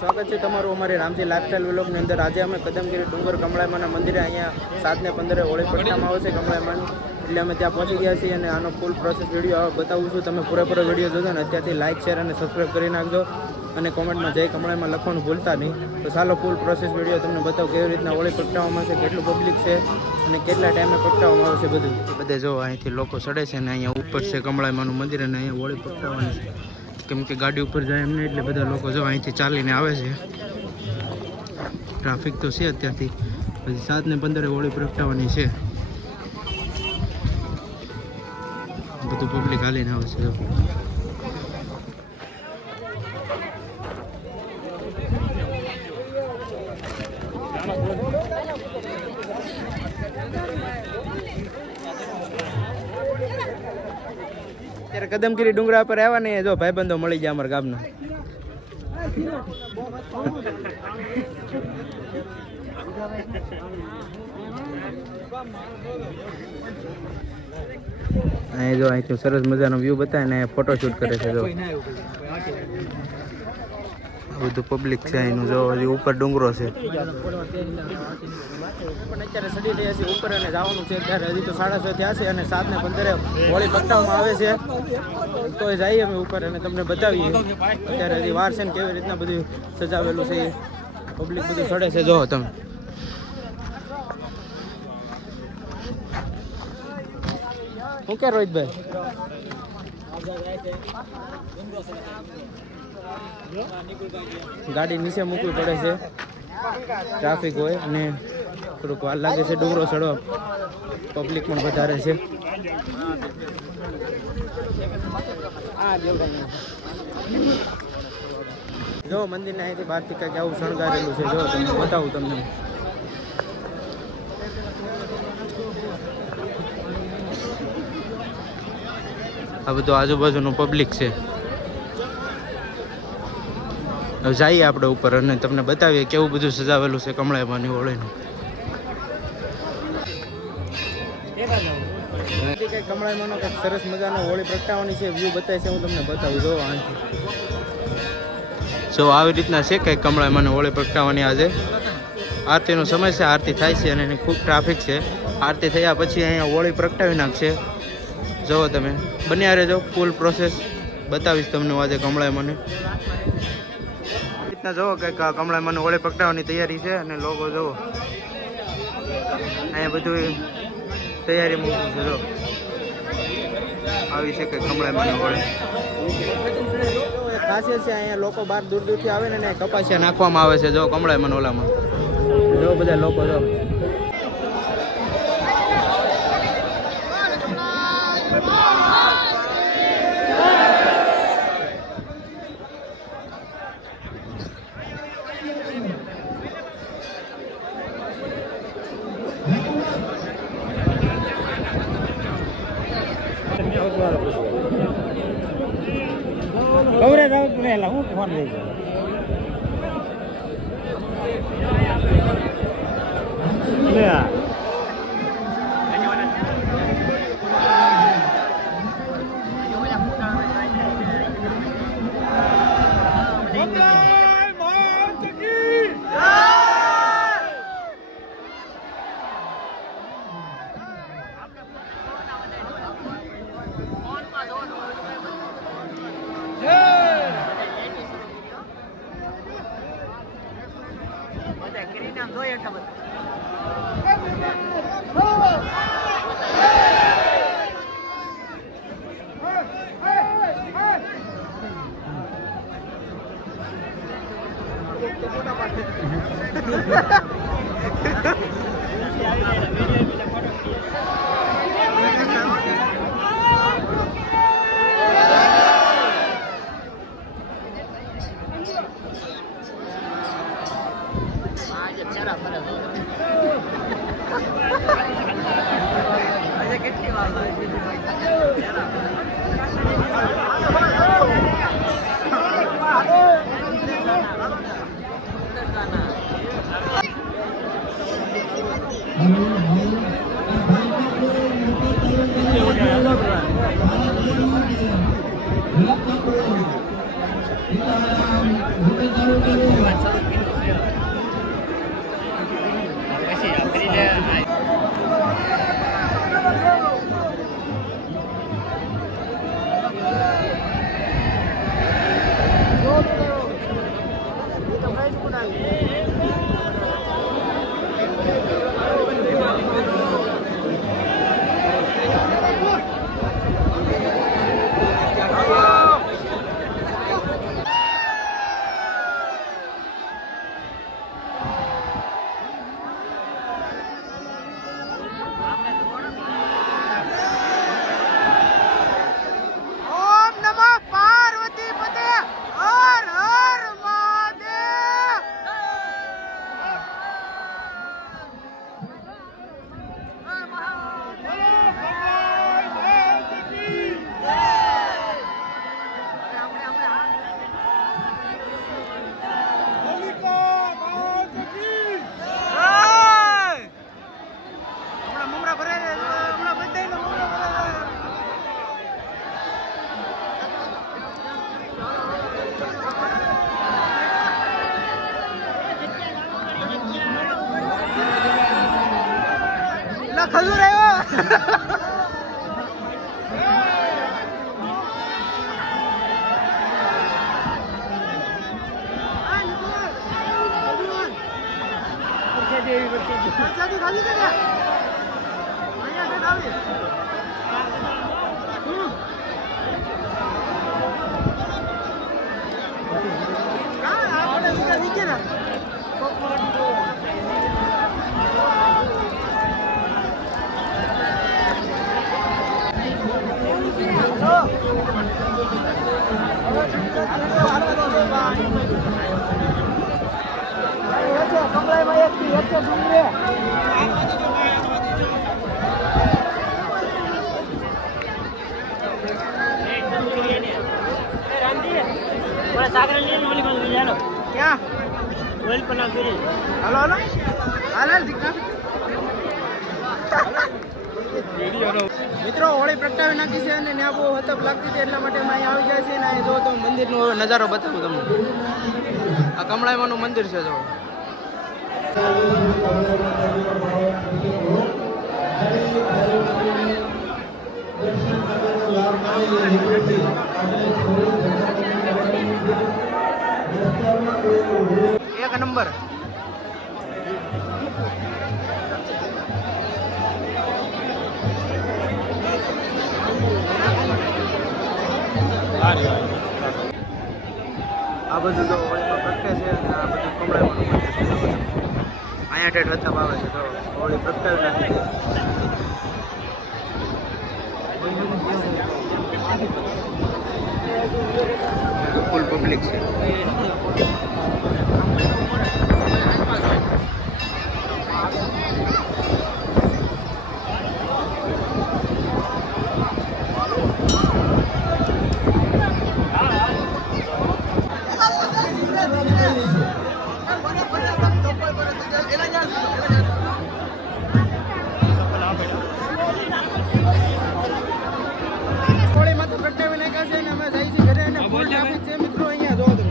સ્વાગત છે તમારું અમારી રામજી લાઇફસ્ટાઇલ વ્લોગની અંદર। આજે અમે કદમગીરી ડુંગર કમળાઈમાના મંદિરે અહીંયા 7 ને 15 હોળી પ્રગટાવવામાં આવશે કમળાઈમાની, એટલે અમે ત્યાં પહોંચી ગયા છીએ અને આનો ફૂલ પ્રોસેસ વિડીયો બતાવું છું। તમે પૂરેપૂરો વિડીયો જોજો ને અત્યારથી લાઇક શેર અને સબસ્ક્રાઈબ કરી નાખજો અને કોમેન્ટમાં જય કમળાઈમાં લખવાનું ભૂલતા નહીં। તો ચાલો ફૂલ પ્રોસેસ વિડીયો તમને બતાવું કેવી રીતના હોળી પ્રગટાવવામાં આવશે, કેટલું પબ્લિક છે અને કેટલા ટાઈમે પ્રગટાવવામાં આવશે બધું। બધે જો અહીંથી લોકો ચડે છે અને અહીંયા ઉપર છે કમળાઈમાનું મંદિર અને અહીંયા હોળી પ્રગટાવવાની છે, કેમ કે ગાડી ઉપર જાય એમને એટલે બધા લોકો જો અહીંથી ચાલીને આવે છે। ટ્રાફિક તો છે અત્યારથી, પછી 7 ને 15 હોળી પ્રગટાવવાની છે, બધું પબ્લિક હાલીને આવે છે। અત્યારે કદમગીરી ડુંગરા પર આવ્યા ને જો ભાઈબંધો મળી ગયા અમારા ગામના। અહીં જો અહીંથી સરસ મજાનો વ્યૂ બતાવે ને ફોટોશૂટ કરે છે। જો બધું પબ્લિક છે અહીંનું, જો હજી ઉપર ડુંગરો છે પણ અત્યારે ચડી રહ્યા છે ઉપર અને જવાનું છે ત્યારે હજી તો 6:30 થયા છે અને 7 ને 15 હોળી પ્રગટાવવામાં આવે છે। તો જઈએ અમે ઉપર અને તમને બતાવીએ અત્યારે હજી વાર છે ને કેવી રીતના બધું સજાવેલું છે, પબ્લિક બધું ચડે છે। જો તમે શું કે રોહિતભાઈ, ગાડી નીચે મૂકવી પડે છે, ટ્રાફિક હોય અને થોડુંક વાર લાગે છે ડુંગરો ચડવા, પબ્લિક પણ વધારે છે। જો મંદિરને અહીંથી બહારથી કંઈક આવું શણગારેલું છે, જો તમને બતાવું તમને। આ બધું આજુબાજુનું પબ્લિક છે। હવે જઈએ આપણે ઉપર અને તમને બતાવીએ કેવું બધું સજાવેલું છે કમળાઈમાની હોળીનું। કંઈક કમળાઈમાનો કંઈક સરસ મજાનો હોળી પ્રગટાવવાની છે, વ્યૂ બતાવે છે, હું તમને બતાવું। જો અહીંથી જો આવી રીતના છે કંઈક કમળાઈમાને હોળી પ્રગટાવવાની। આજે આરતીનો સમય છે, આરતી થાય છે અને એની ખૂબ ટ્રાફિક છે। આરતી થયા પછી અહીંયા હોળી પ્રગટાવી નાખશે। જુઓ તમે બન્યા રહેજો, ફૂલ પ્રોસેસ બતાવીશ તમને આજે કમળાઈમાને। રીતના જુઓ કંઈક કમળાઈમાને હોળી પ્રગટાવવાની તૈયારી છે અને લોકો જુઓ અહીંયા બધું તૈયારી મૂકવું છે। જો આવી છે કંઈક કમળાઈમાની હોળી ખાસિયત છે, અહીંયા લોકો બહાર દૂર દૂરથી આવે ને કપાસિયા નાખવામાં આવે છે। જો કમળાઈમાન ઓલામાં જો બધા લોકો જો કવરે રાવ પેલા હું ફોન લઈ ગયો Kita ખજૂર આવ્યો મિત્રો હોળી પ્રગટાવી નાખી છે અને ત્યાં બહુ હતપ લાગતી હતી એટલા માટે અમે અહીંયા આવી ગયા છીએ અને અહીં જો તો મંદિરનો નજારો બતાવું તમને. આ કમળાઈમાનું મંદિર છે જો. એક નંબર. આ બધું તો હોળીમાં પ્રગટે છે અને આ બધું કમળાઈમાનું મંદિર છે. અહીંયા ઠેઠ હતપ આવે છે તો હોળી પ્રગટાવી નાખી છે. ફૂલ પબ્લિક છે. હોળીમાં તો પ્રગટાવી નાખ્યા છે અને અમે જઈએ છીએ ઘરે અને ફૂલ ટ્રાફિક છે મિત્રો. અહીંયા જોવો તમે.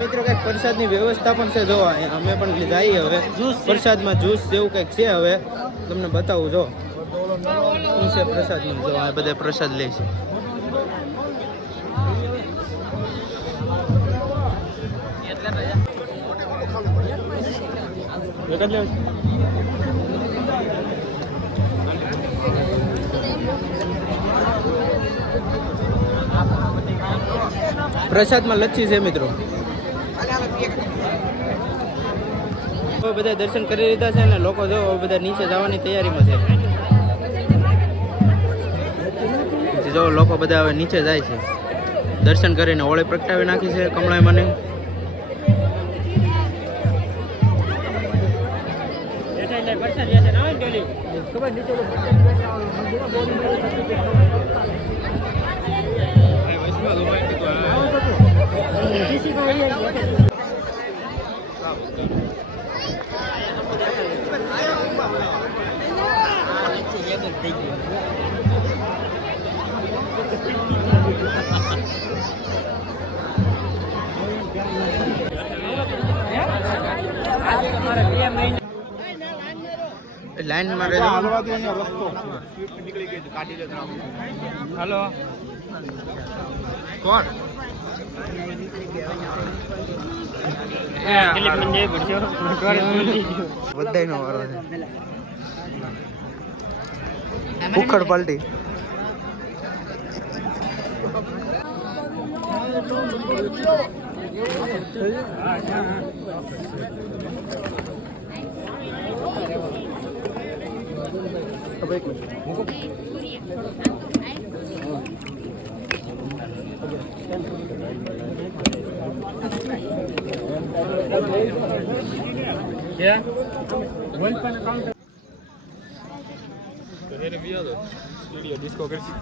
મિત્રો કંઈક પ્રસાદની વ્યવસ્થા પણ છે જો અમે પણ જઈએ હવે પ્રસાદમાં જ્યુસ જેવું કંઈક છે. હવે તમને બતાવું જો શું છે પ્રસાદમાં. જો આ બધા પ્રસાદ લે છે. પ્રસાદમાં લચ્છી છે મિત્રો. હવે બધા દર્શન કરી લીધા છે અને લોકો જો હવે બધા નીચે જવાની તૈયારીમાં છે. જો લોકો બધા હવે નીચે જાય છે, દર્શન કરીને હોળી પ્રગટાવી નાખી છે કમળામાને. લાઈનમાં રહેજો. હાલો કોણ? બધાયનો વારો છે. ઉખડ પલટી. ડિસ્કો કરશે.